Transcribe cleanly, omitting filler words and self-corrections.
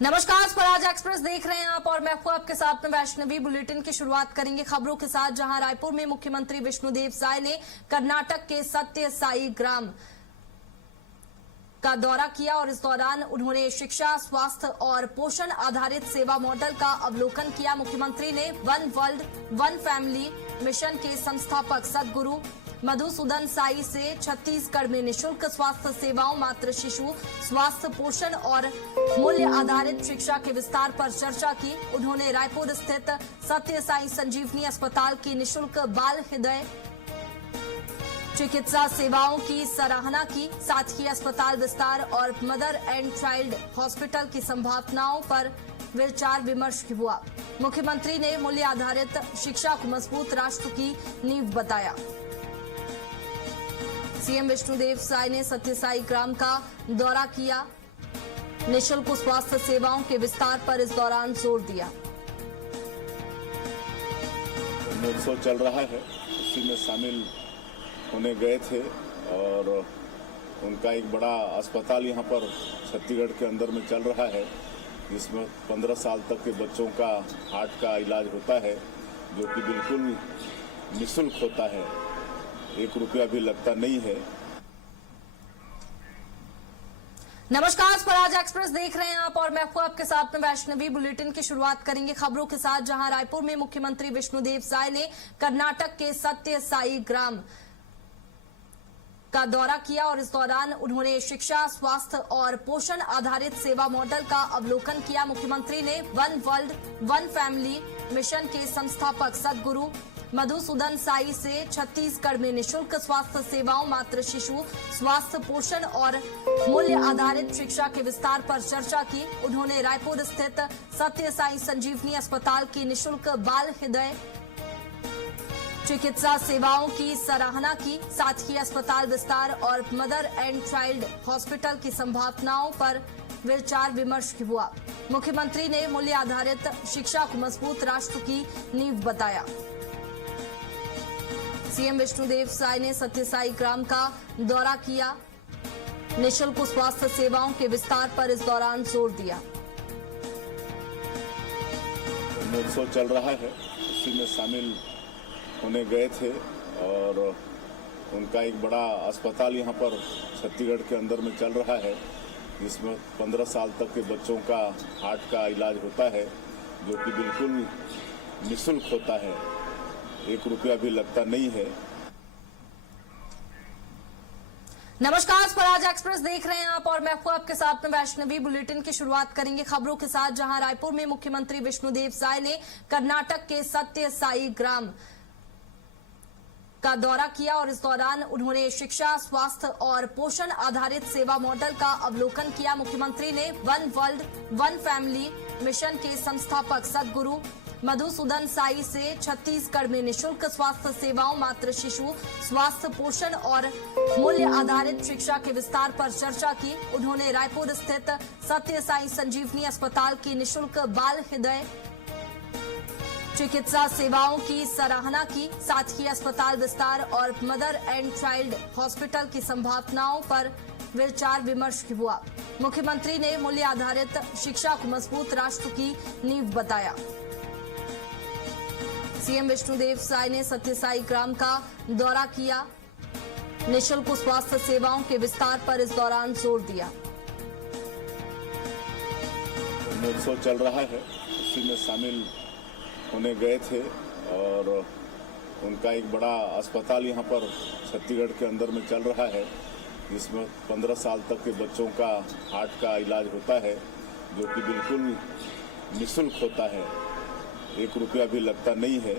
नमस्कार, स्वराज एक्सप्रेस देख रहे हैं आप और मैं आपके साथ में वैष्णवी। बुलेटिन की शुरुआत करेंगे खबरों के साथ, जहां रायपुर में मुख्यमंत्री विष्णुदेव साय ने कर्नाटक के सत्य साई ग्राम का दौरा किया और इस दौरान उन्होंने शिक्षा, स्वास्थ्य और पोषण आधारित सेवा मॉडल का अवलोकन किया। मुख्यमंत्री ने one world one family mission के संस्थापक सदगुरु मधुसूदन साई से छत्तीसगढ़ में निशुल्क स्वास्थ्य सेवाओं, मातृ शिशु स्वास्थ्य, पोषण और मूल्य आधारित शिक्षा के विस्तार पर चर्चा की। उन्होंने रायपुर स्थित सत्य साई संजीवनी अस्पताल की निशुल्क बाल हृदय चिकित्सा सेवाओं की सराहना की। साथ ही अस्पताल विस्तार और मदर एंड चाइल्ड हॉस्पिटल की संभावनाओं पर विचार विमर्श हुआ। मुख्यमंत्री ने मूल्य आधारित शिक्षा को मजबूत राष्ट्र की नींव बताया। सीएम विष्णुदेव साय ने सत्य साई ग्राम का दौरा किया। निशुल्क स्वास्थ्य सेवाओं के विस्तार पर इस दौरान जोर दिया। महोत्सव चल रहा है, उसी में शामिल होने गए थे और उनका एक बड़ा अस्पताल यहाँ पर छत्तीसगढ़ के अंदर में चल रहा है, जिसमें 15 साल तक के बच्चों का हार्ट का इलाज होता है, जो कि बिल्कुल निःशुल्क होता है, 1 रुपया भी लगता नहीं है। नमस्कार, स्वराज एक्सप्रेस देख रहे हैं आप और मैं आपके साथ में वैष्णवी। बुलेटिन की शुरुआत करेंगे खबरों के साथ, जहां रायपुर में मुख्यमंत्री विष्णुदेव साय ने कर्नाटक के सत्य साई ग्राम का दौरा किया और इस दौरान उन्होंने शिक्षा, स्वास्थ्य और पोषण आधारित सेवा मॉडल का अवलोकन किया। मुख्यमंत्री ने one world one family mission के संस्थापक सदगुरु मधुसूदन साई से छत्तीसगढ़ में निशुल्क स्वास्थ्य सेवाओं, मातृ शिशु स्वास्थ्य, पोषण और मूल्य आधारित शिक्षा के विस्तार पर चर्चा की। उन्होंने रायपुर स्थित सत्य साई संजीवनी अस्पताल की निशुल्क बाल हृदय चिकित्सा सेवाओं की सराहना की। साथ ही अस्पताल विस्तार और मदर एंड चाइल्ड हॉस्पिटल की संभावनाओं पर विचार विमर्श हुआ। मुख्यमंत्री ने मूल्य आधारित शिक्षा को मजबूत राष्ट्र की नींव बताया। सीएम विष्णुदेव साय ने सत्य साई ग्राम का दौरा किया। निशुल्क स्वास्थ्य सेवाओं के विस्तार पर इस दौरान जोर दिया। महोत्सव चल रहा है, उसी में शामिल होने गए थे और उनका एक बड़ा अस्पताल यहाँ पर छत्तीसगढ़ के अंदर में चल रहा है, जिसमें 15 साल तक के बच्चों का हार्ट का इलाज होता है, जो कि बिल्कुल निःशुल्क होता है, 1 रुपया भी लगता नहीं है। नमस्कार, स्वराज एक्सप्रेस देख रहे हैं आप और मैं आपके साथ में वैष्णवी। बुलेटिन की शुरुआत करेंगे खबरों के साथ, जहां रायपुर में मुख्यमंत्री विष्णुदेव साय ने कर्नाटक के सत्य साई ग्राम का दौरा किया और इस दौरान उन्होंने शिक्षा, स्वास्थ्य और पोषण आधारित सेवा मॉडल का अवलोकन किया। मुख्यमंत्री ने one world one family mission के संस्थापक सदगुरु मधुसूदन साई से छत्तीसगढ़ में निशुल्क स्वास्थ्य सेवाओं, मातृ शिशु स्वास्थ्य, पोषण और मूल्य आधारित शिक्षा के विस्तार पर चर्चा की। उन्होंने रायपुर स्थित सत्य साई संजीवनी अस्पताल की निशुल्क बाल हृदय चिकित्सा सेवाओं की सराहना की। साथ ही अस्पताल विस्तार और मदर एंड चाइल्ड हॉस्पिटल की संभावनाओं पर विचार विमर्श हुआ। मुख्यमंत्री ने मूल्य आधारित शिक्षा को मजबूत राष्ट्र की नींव बताया। सीएम विष्णुदेव साय ने सत्य साई ग्राम का दौरा किया। निशुल्क स्वास्थ्य सेवाओं के विस्तार पर इस दौरान जोर दिया। महोत्सव चल रहा है, उसी में शामिल होने गए थे और उनका एक बड़ा अस्पताल यहाँ पर छत्तीसगढ़ के अंदर में चल रहा है, जिसमें 15 साल तक के बच्चों का हार्ट का इलाज होता है, जो कि बिल्कुल निःशुल्क होता है, 1 रुपया भी लगता नहीं है।